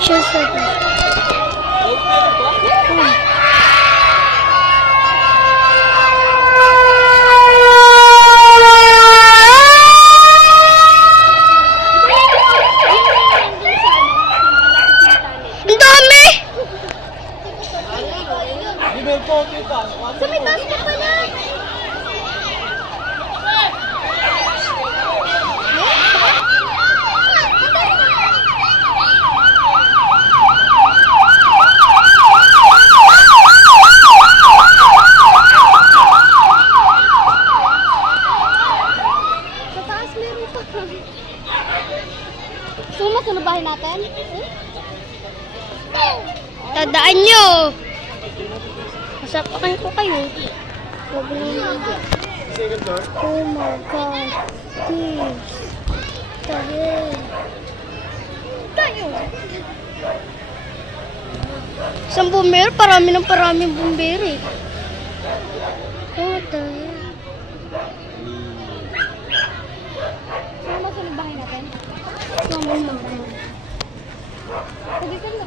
Cheers na ito. Ang dami! Sa may taas pa pala! Sa taas meron pa. Sumat na bahay natin? Tandaan nyo! Masapakan ko kayo. Oh my God. This. The hell. Tayo! Isang bumbero, parami ng paraming bumbero eh. What the hell? Sumat na bahay natin? Oh my God. Pwede ka na.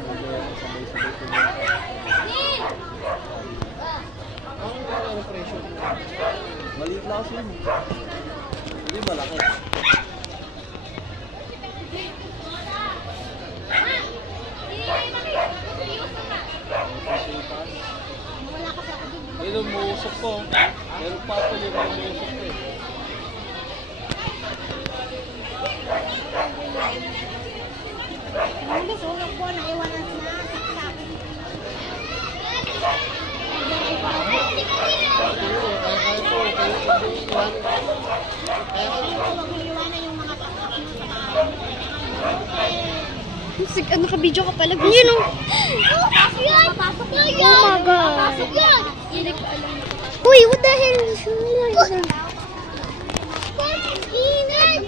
Maliit lang kasi yun. Hindi malaki. Ayun, umuusap ko. Meron pa ito yung umuusap ko eh. Ano ba? Sulat ko na iwanan na. Naka-video ka pala. Yun o. Papasok yan! Papasok yan! Oh my God. Papasok yan! Hindi ko alam. Uy, what the hell? Ingat!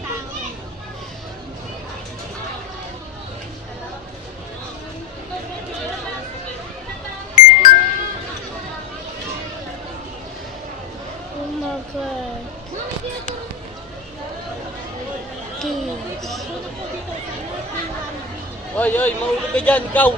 Oh my God. Kids. Oy, oy, mahulog ka dyan, ikaw!